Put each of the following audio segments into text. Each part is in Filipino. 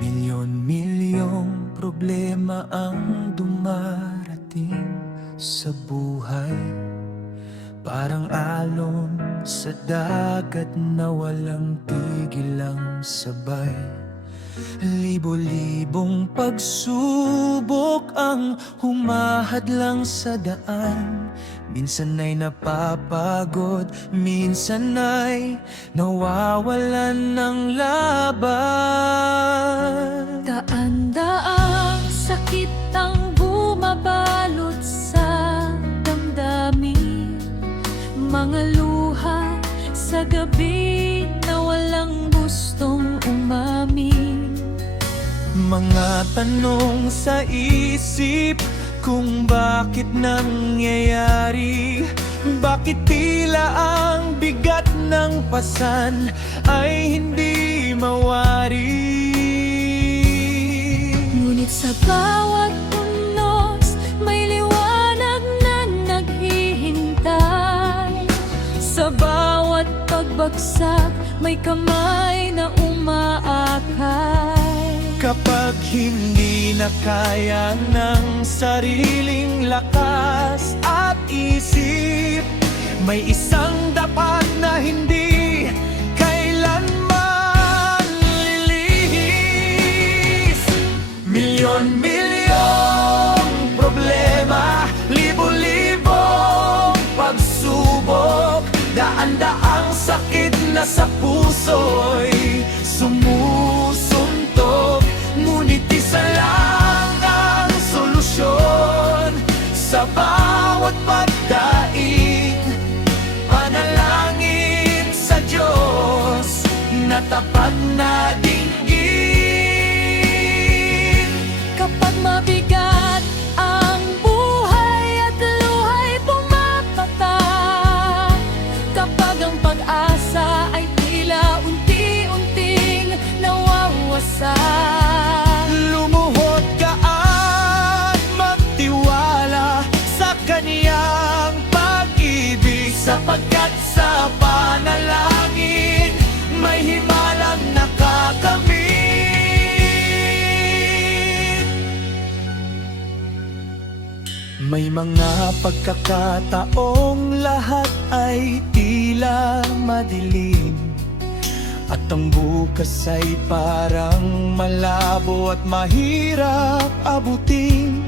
Milyon-milyong problema ang dumarating sa buhay, parang alon sa dagat na walang tigil ang sabay. Libo-libong pagsubok ang humahadlang sa daan. Minsan ay napapagod, minsan ay nawawalan ng laban. Daan-daang sakit ang bumabalot sa damdamin, mga luha sa gabi na walang gustong umamin. Mga tanong sa isip kung bakit nangyayari, bakit tila ang bigat ng pasan ay hindi mawari. Ngunit sa bawat unos may liwanag na naghihintay, sa bawat pagbagsak may kamay na umaakay. Kapag hindi na kaya ng sariling lakas at isip, may isang dapat na hindi kailanman lilihis. Milyon-milyong problema, libo-libong pagsubok, daan-daang sakit na sa puso'y sumusuntok. Ngunit isa lang ang solusyon sa bawat pagdaing, panalangin sa Diyos na tapat na dinggin. Kapag mabigat ang buhay at luhay pumapatak, kapag ang pag-asa ay tila unti-unting nawawasak, Lumuhod ka at magtiwala sa Kaniyang pag-ibig, sapagkat sa panalangin may himalang nakakamit. May mga pagkakataong lahat ay tila madilim, at ang bukas ay parang malabo at mahirap abutin.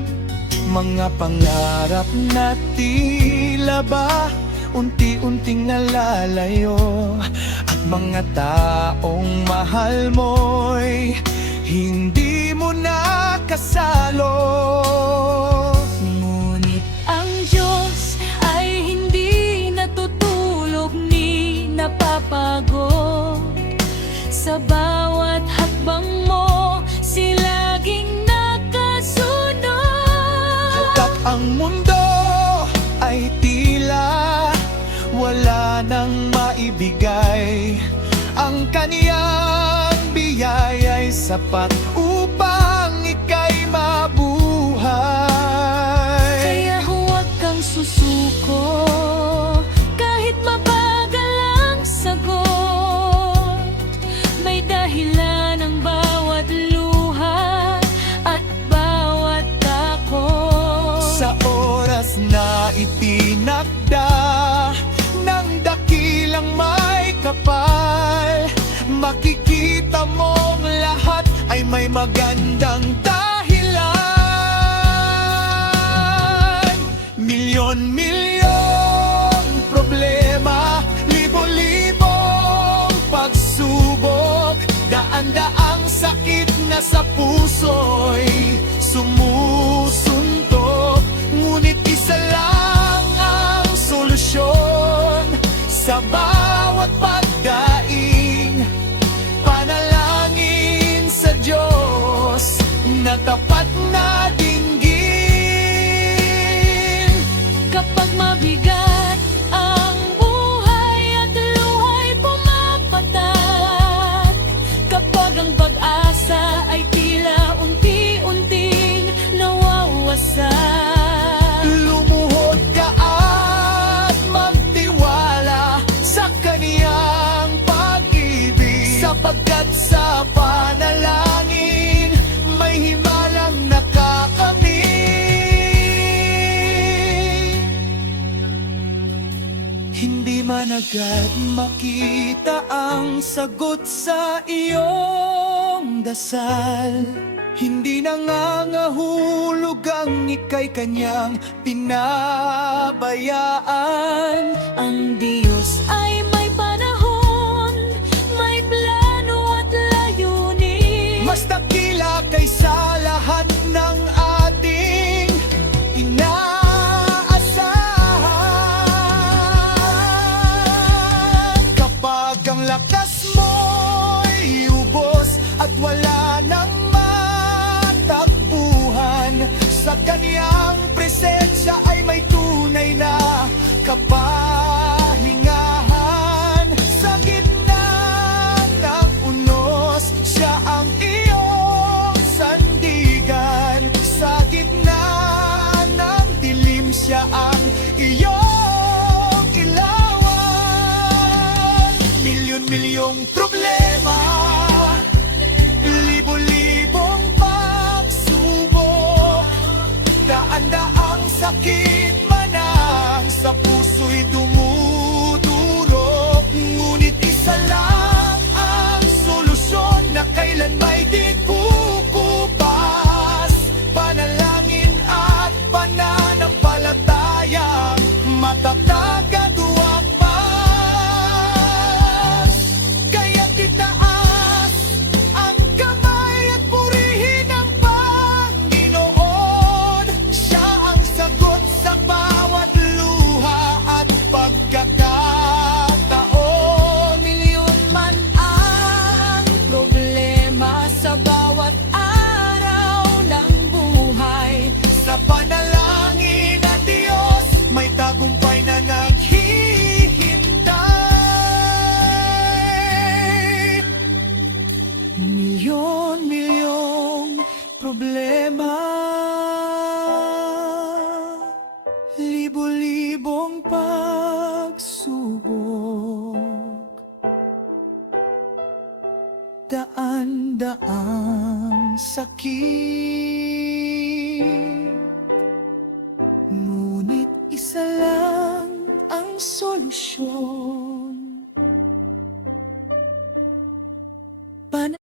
Mga pangarap na tila ba unti-unting nalalayo, at mga taong mahal mo'y hindi mo na kasalo. ngunit ang Diyos ay hindi natutulog ni napapagod. Sa bawat hakbang mo, silaging nakasunod. At ang mundo ay tila wala nang maibigay, ang Kaniyang biyaya'y sapat upang ika'y mabuhay. Kaya huwag kang susuko, kahit mabagal ang sagot. May dahilan ang bawat luha at bawat takot. Sa oras na itinakda ng dakilang may kapal, makikita mong lahat ay may magandang dahilan. Milyon-milyong problema, libo-libong pagsubok, daan-daang sakit na sa puso'y sumusuntok. Ngunit isa lang ang solusyon sa bawat pagdaing, panalangin sa Diyos na tapat na dinggin. Kapag mabigat ang buhay at luhay pumapatak, kapag ang pag-asa ay tila unti-unting nawawasak, Lumuhod ka at magtiwala sa Kaniyang pag-ibig, sapagkat sa panalangin agad makita ang sagot sa iyong dasal. Hindi nangangahulog ang ika'y kanyang pinabayaan. Ang Diyos ay may panahon, may plano at layunin. Mas dakila kaysa lahat ng ating inaasahan. Kapag ang lakas mo'y ubos at wala nang matakbuhan, sa kaniyang presensya ay may tunay na kapahingahan. Sa gitna ng unos, siya ang iyong sandigan. Sa gitna ng dilim, siya ang iyong ilawan. Milyon-milyong problema, libo-libong pagsubok, daan-daang sakit manang sa puso'y dumudurog. Ngunit isa lang ang solusyon na kailan may di kukupas: panalangin at pananampalatayang matatag at wapas. Kaya't itaas ang kamay at purihin ang Panginoon. Siya ang sagot sa bawat luha at pagkakataon. Milyon man ang problema sa bawat araw ng buhay. Sa panalangin na Diyos, may tagumpay na naghihintay. Milyon-milyong problema, libo-libong pagsubok, daan-daang sakit. Ngunit isa lang ang solusyon